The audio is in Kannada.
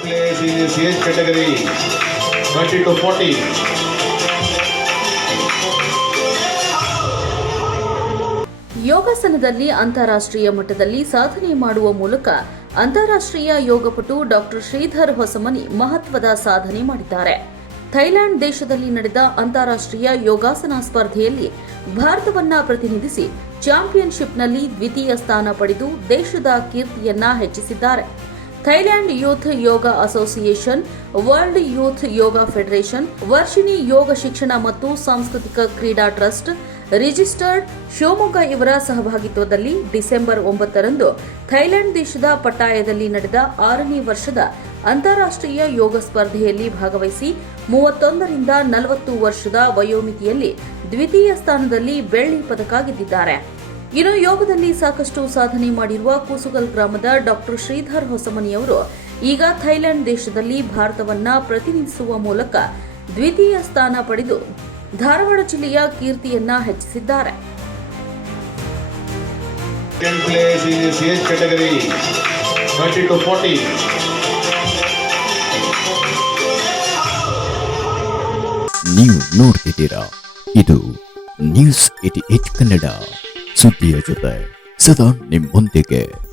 place in this age category 30 to 40. ಯೋಗಾಸನದಲ್ಲಿ ಅಂತಾರಾಷ್ಟ್ರೀಯ ಮಟ್ಟದಲ್ಲಿ ಸಾಧನೆ ಮಾಡುವ ಮೂಲಕ ಅಂತಾರಾಷ್ಟ್ರೀಯ ಯೋಗಪಟು ಡಾಕ್ಟರ್ ಶ್ರೀಧರ್ ಹೊಸಮನಿ ಮಹತ್ವದ ಸಾಧನೆ ಮಾಡಿದ್ದಾರೆ ಥೈಲ್ಯಾಂಡ್ ದೇಶದಲ್ಲಿ ನಡೆದ ಅಂತಾರಾಷ್ಟ್ರೀಯ ಯೋಗಾಸನ ಸ್ಪರ್ಧೆಯಲ್ಲಿ ಭಾರತವನ್ನ ಪ್ರತಿನಿಧಿಸಿ ಚಾಂಪಿಯನ್ಶಿಪ್ನಲ್ಲಿ ದ್ವಿತೀಯ ಸ್ಥಾನ ಪಡೆದು ದೇಶದ ಕೀರ್ತಿಯನ್ನ ಹೆಚ್ಚಿಸಿದ್ದಾರೆ Thailand youth yoga association, world youth yoga federation, Varshini ಯೋಗ ಶಿಕ್ಷಣ ಮತ್ತು ಸಾಂಸ್ಕೃತಿಕ ಕ್ರೀಡಾ ಟ್ರಸ್ಟ್, ರಿಜಿಸ್ಟರ್ಡ್ ಶಿವಮೊಗ್ಗ ಇವರ ಸಹಭಾಗಿತ್ವದಲ್ಲಿ ಡಿಸೆಂಬರ್ ಒಂಬತ್ತರಂದು ಥೈಲ್ಯಾಂಡ್ ದೇಶದ ಪಟ್ಟಾಯದಲ್ಲಿ ನಡೆದ ಆರನೇ ವರ್ಷದ ಅಂತಾರಾಷ್ಟ್ರೀಯ ಯೋಗ ಸ್ಪರ್ಧೆಯಲ್ಲಿ ಭಾಗವಹಿಸಿ ಮೂವತ್ತೊಂದರಿಂದ ನಲವತ್ತು ವರ್ಷದ ವಯೋಮಿತಿಯಲ್ಲಿ ದ್ವಿತೀಯ ಸ್ಥಾನದಲ್ಲಿ ಬೆಳ್ಳಿ ಪದಕ ಗೆದ್ದಿದ್ದಾರೆ. ಇನ್ನು ಯೋಗದಲ್ಲಿ ಸಾಕಷ್ಟು ಸಾಧನೆ ಮಾಡಿರುವ ಕೂಸುಗಲ್ ಗ್ರಾಮದ ಡಾಕ್ಟರ್ ಶ್ರೀಧರ್ ಹೊಸಮನಿಯವರು ಈಗ ಥೈಲ್ಯಾಂಡ್ ದೇಶದಲ್ಲಿ ಭಾರತವನ್ನ ಪ್ರತಿನಿಧಿಸುವ ಮೂಲಕ ದ್ವಿತೀಯ ಸ್ಥಾನ ಪಡೆದು ಧಾರವಾಡ ಜಿಲ್ಲೆಯ ಕೀರ್ತಿಯನ್ನ ಹೆಚ್ಚಿಸಿದ್ದಾರೆ. Second place in this age category 30 to 40. ನೀವು ನೋಡ್ತಿದ್ದೀರಾ? ಇದು ನ್ಯೂಸ್ ಏಟಿ ಏಟ್ ಕನ್ನಡ. ಸುದ್ದಿಯ ಜೊತೆ ಸದಾ ನಿಮ್ಮೊಂದಿಗೆ.